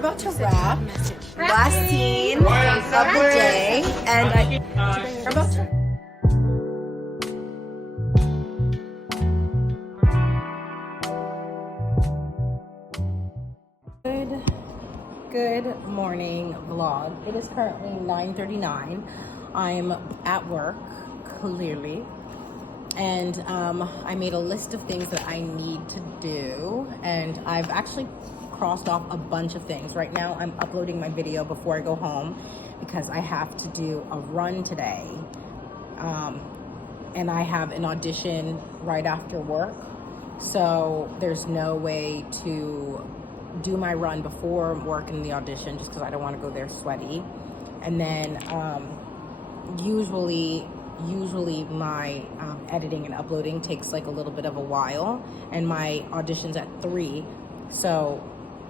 about to wrap. Last scene of the day, and we're about to. Good morning, vlog. It is currently 9:39. I'm at work, clearly, and I made a list of things that I need to do, and I've actually crossed off a bunch of things. Right now, I'm uploading my video before I go home because I have to do a run today, and I have an audition right after work, so there's no way to do my run before work in the audition just because I don't want to go there sweaty. And then usually my editing and uploading takes like a little bit of a while, and my audition's at 3, so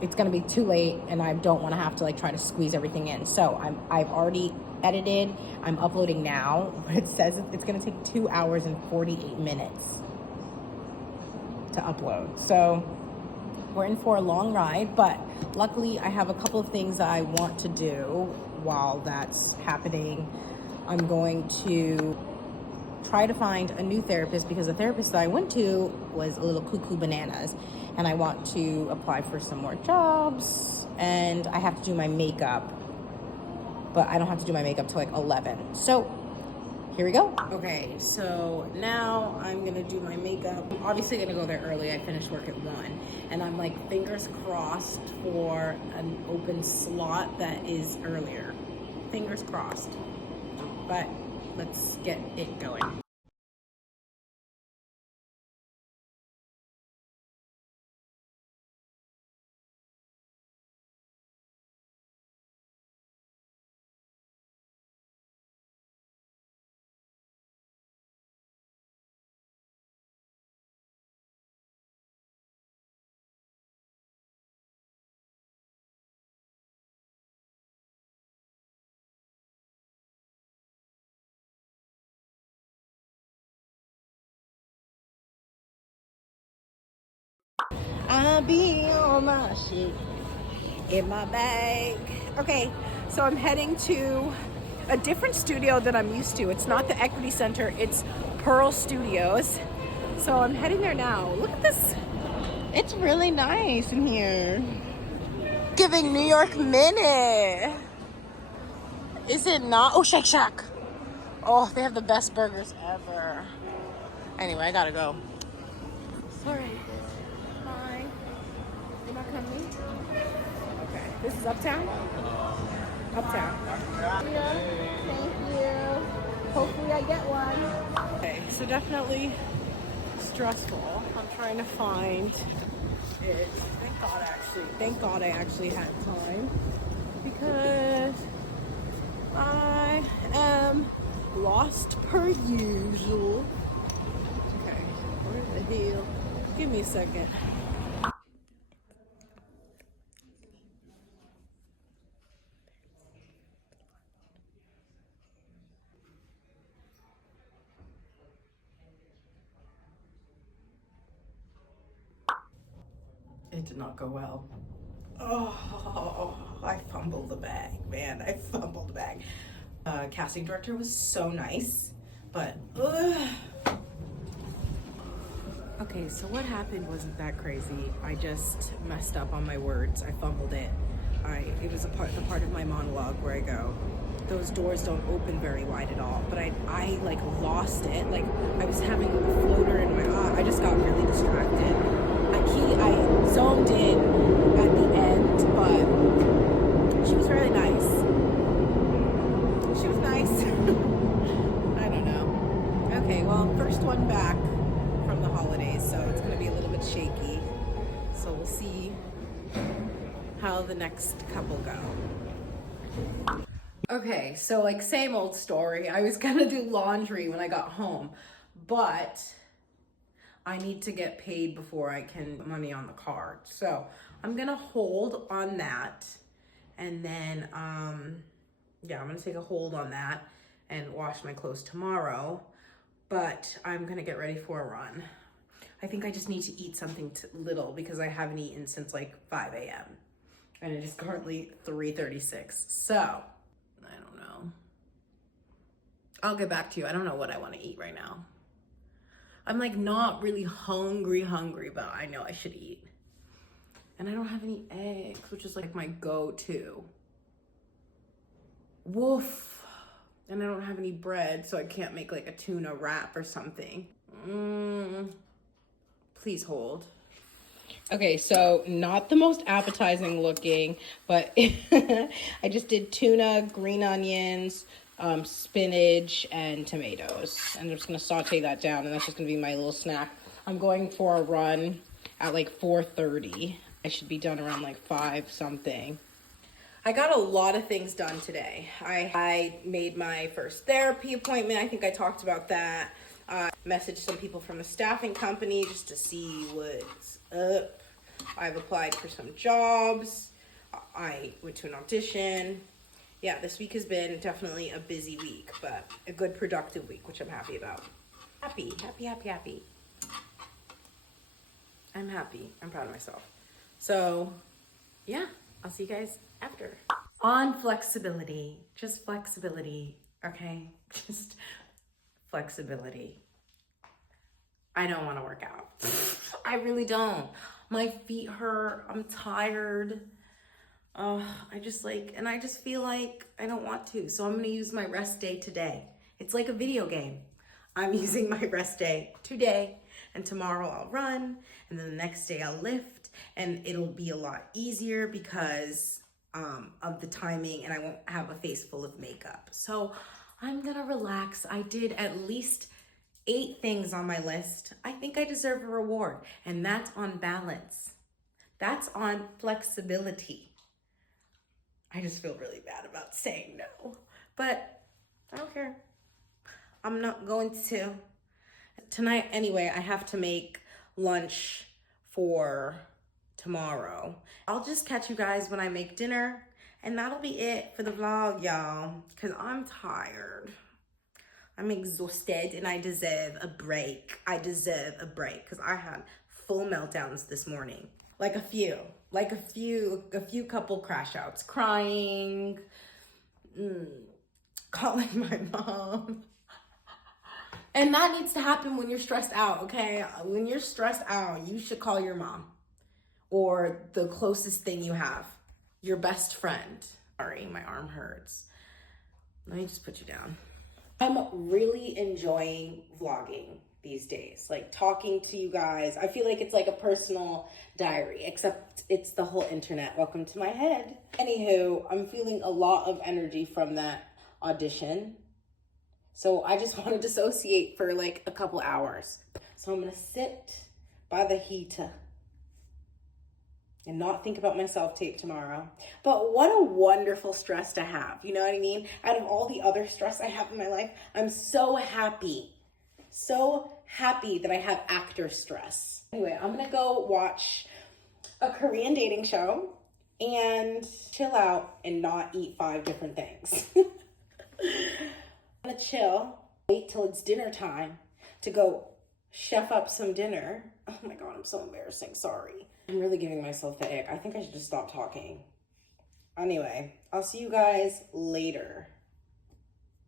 it's gonna be too late, and I don't want to have to like try to squeeze everything in. So I've already edited, I'm uploading now, but it says it's gonna take 2 hours and 48 minutes to upload. So we're in for a long ride, but luckily I have a couple of things that I want to do while that's happening. I'm going to try to find a new therapist because the therapist that I went to was a little cuckoo bananas, and I want to apply for some more jobs, and I have to do my makeup, but I don't have to do my makeup till like 11. So here we go. Okay, so now I'm gonna do my makeup. I'm obviously gonna go there early. I finished work at 1, and I'm like fingers crossed for an open slot that is earlier. Fingers crossed. But let's get it going. I be on my shit in my bag. Okay, so I'm heading to a different studio than I'm used to. It's not the Equity Center, it's Pearl Studios. So I'm heading there now. Look at this. It's really nice in here. Giving New York Minute. Is it not? Oh, Shake Shack. Oh, they have the best burgers ever. Anyway, I gotta go. Sorry. Hi. You're not coming? Okay. This is Uptown? Uptown. Yeah. Thank you. Hopefully I get one. Okay, so definitely stressful. I'm trying to find it. Thank God I actually had time, because I am lost per usual. Okay, where the hell? Give me a second. It did not go well. Oh, I fumbled the bag, man. I fumbled the bag. Casting director was so nice, but okay, so what happened wasn't that crazy. I just messed up on my words. I fumbled it. It was the part of my monologue where I go, those doors don't open very wide at all. But I like lost it. Like I was having a floater in my eye. I just got really distracted. I zoned in at the end, but she was really nice. She was nice. I don't know. Okay, well, first one back from the holidays, so it's gonna be a little bit shaky. So we'll see how the next couple go. Okay, so like same old story. I was gonna do laundry when I got home, but I need to get paid before I can put money on the card. So I'm gonna hold on that, and then yeah, I'm gonna take a hold on that and wash my clothes tomorrow, but I'm gonna get ready for a run. I think I just need to eat something little because I haven't eaten since like 5 a.m. And it is currently 3:36. So, I don't know. I'll get back to you. I don't know what I want to eat right now. I'm like not really hungry, but I know I should eat. And I don't have any eggs, which is like my go-to. Woof. And I don't have any bread, so I can't make like a tuna wrap or something. Please hold. Okay, so not the most appetizing looking, but I just did tuna, green onions, spinach, and tomatoes. And I'm just gonna saute that down, and that's just gonna be my little snack. I'm going for a run at like 4:30. I should be done around like 5 something. I got a lot of things done today. I made my first therapy appointment. I think I talked about that. Messaged some people from the staffing company just to see what's up. I've applied for some jobs. I went to an audition. Yeah, this week has been definitely a busy week, but a good productive week, which I'm happy about. Happy. I'm happy. I'm proud of myself. So, yeah, I'll see you guys after. On flexibility, just flexibility, okay? Just flexibility. I don't want to work out. I really don't. My feet hurt. I'm tired. I just feel like I don't want to. So I'm going to use my rest day today. It's like a video game. I'm using my rest day today, and tomorrow I'll run, and then the next day I'll lift, and it'll be a lot easier because of the timing, and I won't have a face full of makeup. So I'm going to relax. I did at least 8 things on my list. I think I deserve a reward, and that's on balance. That's on flexibility. I just feel really bad about saying no, but I don't care. I'm not going to. Tonight, anyway, I have to make lunch for tomorrow. I'll just catch you guys when I make dinner, and that'll be it for the vlog, y'all, because I'm tired. I'm exhausted, and I deserve a break. I deserve a break, because I had full meltdowns this morning. Like a few couple crash outs, crying, calling my mom. And that needs to happen when you're stressed out, okay? When you're stressed out, you should call your mom or the closest thing you have, your best friend. Sorry, my arm hurts. Let me just put you down. I'm really enjoying vlogging these days, like talking to you guys. I feel like it's like a personal diary, except it's the whole internet. Welcome to my head. Anywho, I'm feeling a lot of energy from that audition. So I just want to dissociate for like a couple hours. So I'm going to sit by the heater and not think about my self-tape tomorrow. But what a wonderful stress to have. You know what I mean? Out of all the other stress I have in my life, I'm so happy that I have actor stress. Anyway, I'm going to go watch a Korean dating show and chill out and not eat 5 different things. I'm gonna chill, wait till it's dinner time to go chef up some dinner. Oh my God, I'm so embarrassing, sorry. I'm really giving myself the ick. I think I should just stop talking. Anyway, I'll see you guys later.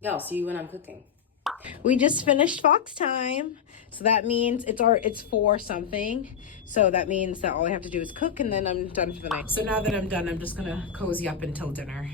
Yeah, I'll see you when I'm cooking. We just finished Fox time. So that means it's 4 something. So that means that all I have to do is cook and then I'm done for the night. So now that I'm done, I'm just gonna cozy up until dinner.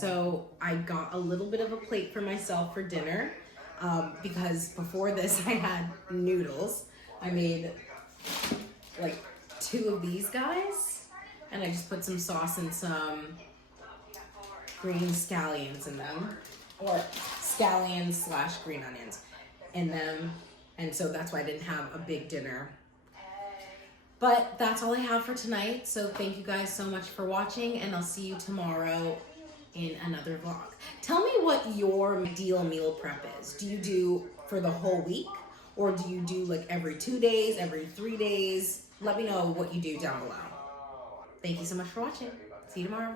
so I got a little bit of a plate for myself for dinner because before this I had noodles. I made like 2 of these guys, and I just put some sauce and some green scallions in them, or scallions / green onions in them, and so that's why I didn't have a big dinner. But that's all I have for tonight, so thank you guys so much for watching, and I'll see you tomorrow in another vlog. Tell me what your ideal meal prep is. Do you do for the whole week, or do you do like every 2 days, every 3 days? Let me know what you do down below. Thank you so much for watching. See you tomorrow.